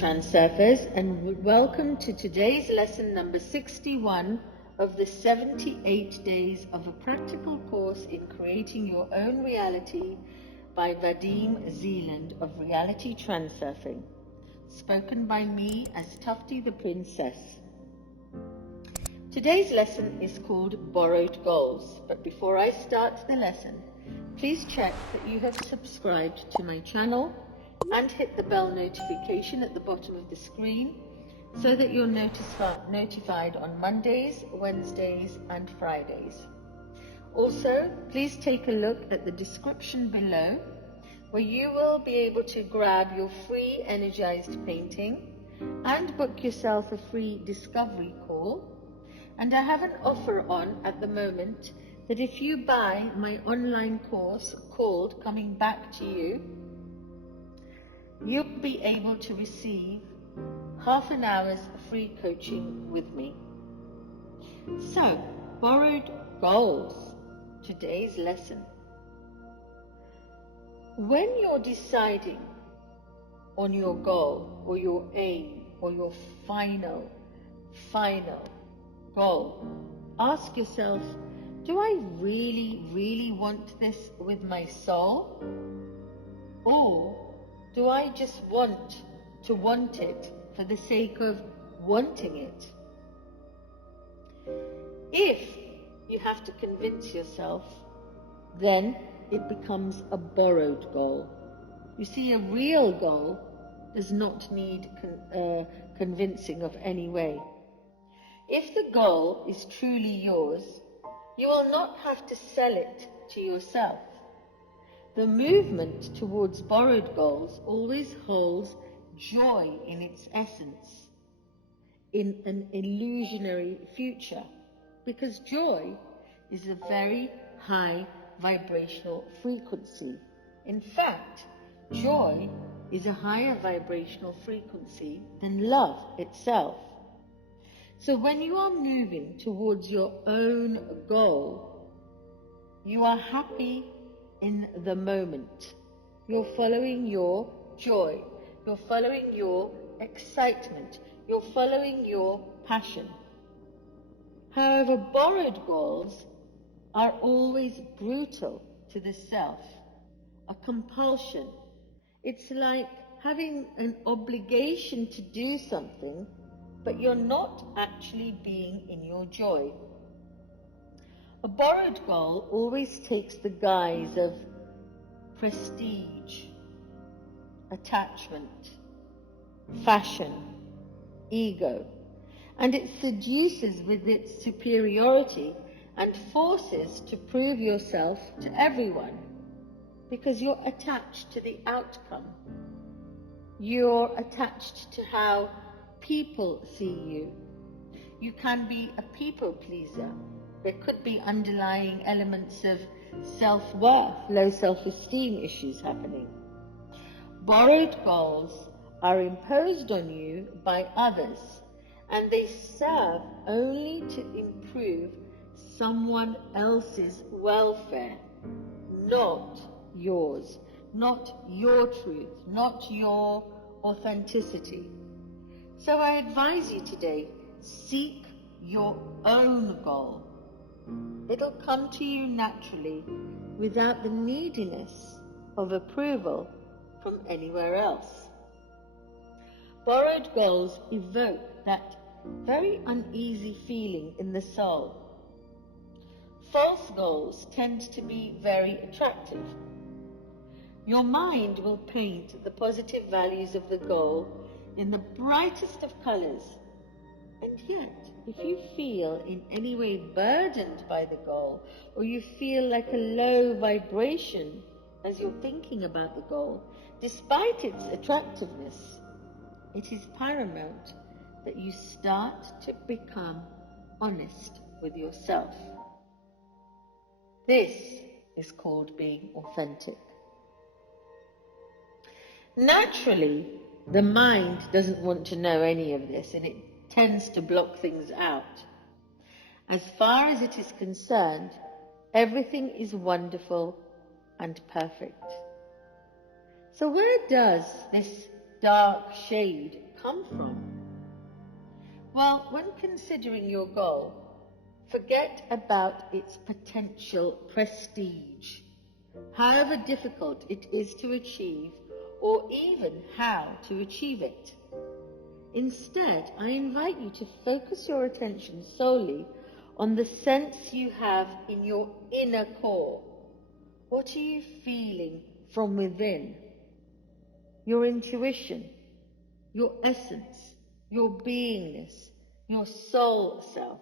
Transurfers, and welcome to today's lesson number 61 of the 78 days of a practical course in creating your own reality by Vadim Zealand of Reality Transurfing, spoken by me as Tufty the Princess. Today's lesson is called Borrowed Goals, but before I start the lesson, please check that you have subscribed to my channel and hit the bell notification at the bottom of the screen so that you're notified on Mondays, Wednesdays and Fridays. Also, please take a look at the description below where you will be able to grab your free energized painting and book yourself a free discovery call. And I have an offer on at the moment that if you buy my online course called Coming Back to You, you'll be able to receive half an hour's free coaching with me. So, borrowed goals, today's lesson. When you're deciding on your goal or your aim or your final goal, ask yourself, do I really want this with my soul? Or do I just want it for the sake of wanting it? If you have to convince yourself, then it becomes a borrowed goal. You see, a real goal does not need convincing of any way. If the goal is truly yours, you will not have to sell it to yourself. The movement towards borrowed goals always holds joy in its essence, in an illusionary future, because joy is a very high vibrational frequency. In fact, joy is a higher vibrational frequency than love itself. So when you are moving towards your own goal, you are happy in the moment. You're following your joy. You're following your excitement. You're following your passion. However, borrowed goals are always brutal to the self, a compulsion. It's like having an obligation to do something, but you're not actually being in your joy. A borrowed goal always takes the guise of prestige, attachment, fashion, ego, and it seduces with its superiority and forces to prove yourself to everyone because you're attached to the outcome. You're attached to how people see you. You can be a people pleaser. There could be underlying elements of self-worth, low self-esteem issues happening. Borrowed goals are imposed on you by others, and they serve only to improve someone else's welfare, not yours, not your truth, not your authenticity. So I advise you today, seek your own goal. It'll come to you naturally without the neediness of approval from anywhere else. Borrowed goals evoke that very uneasy feeling in the soul. False goals tend to be very attractive. Your mind will paint the positive values of the goal in the brightest of colors. And yet, if you feel in any way burdened by the goal, or you feel like a low vibration as you're thinking about the goal, despite its attractiveness, it is paramount that you start to become honest with yourself. This is called being authentic. Naturally, the mind doesn't want to know any of this, and it tends to block things out. As far as it is concerned, everything is wonderful and perfect. So where does this dark shade come from? Well, when considering your goal, forget about its potential prestige, however difficult it is to achieve, or even how to achieve it. Instead, I invite you to focus your attention solely on the sense you have in your inner core. What are you feeling from within? Your intuition, your essence, your beingness, your soul self.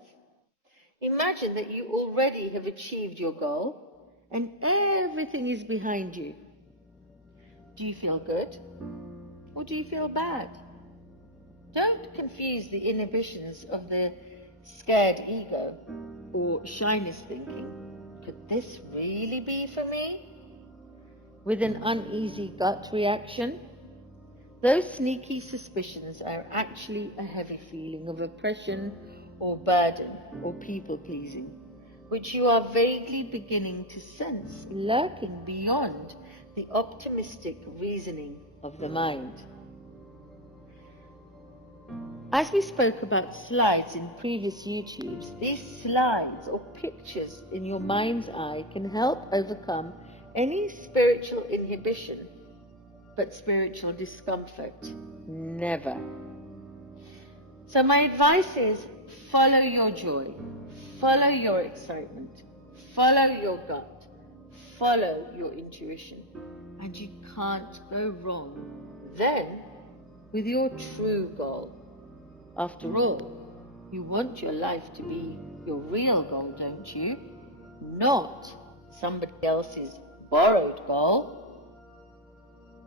Imagine that you already have achieved your goal and everything is behind you. Do you feel good or do you feel bad? Don't confuse the inhibitions of the scared ego or shyness thinking, could this really be for me? With an uneasy gut reaction. Those sneaky suspicions are actually a heavy feeling of oppression or burden or people-pleasing, which you are vaguely beginning to sense lurking beyond the optimistic reasoning of the mind. As we spoke about slides in previous YouTubes, these slides or pictures in your mind's eye can help overcome any spiritual inhibition, but spiritual discomfort, never. So my advice is follow your joy, follow your excitement, follow your gut, follow your intuition, and you can't go wrong then with your true goal. After all, you want your life to be your real goal, don't you? Not somebody else's borrowed goal.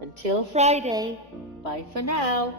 Until Friday, bye for now.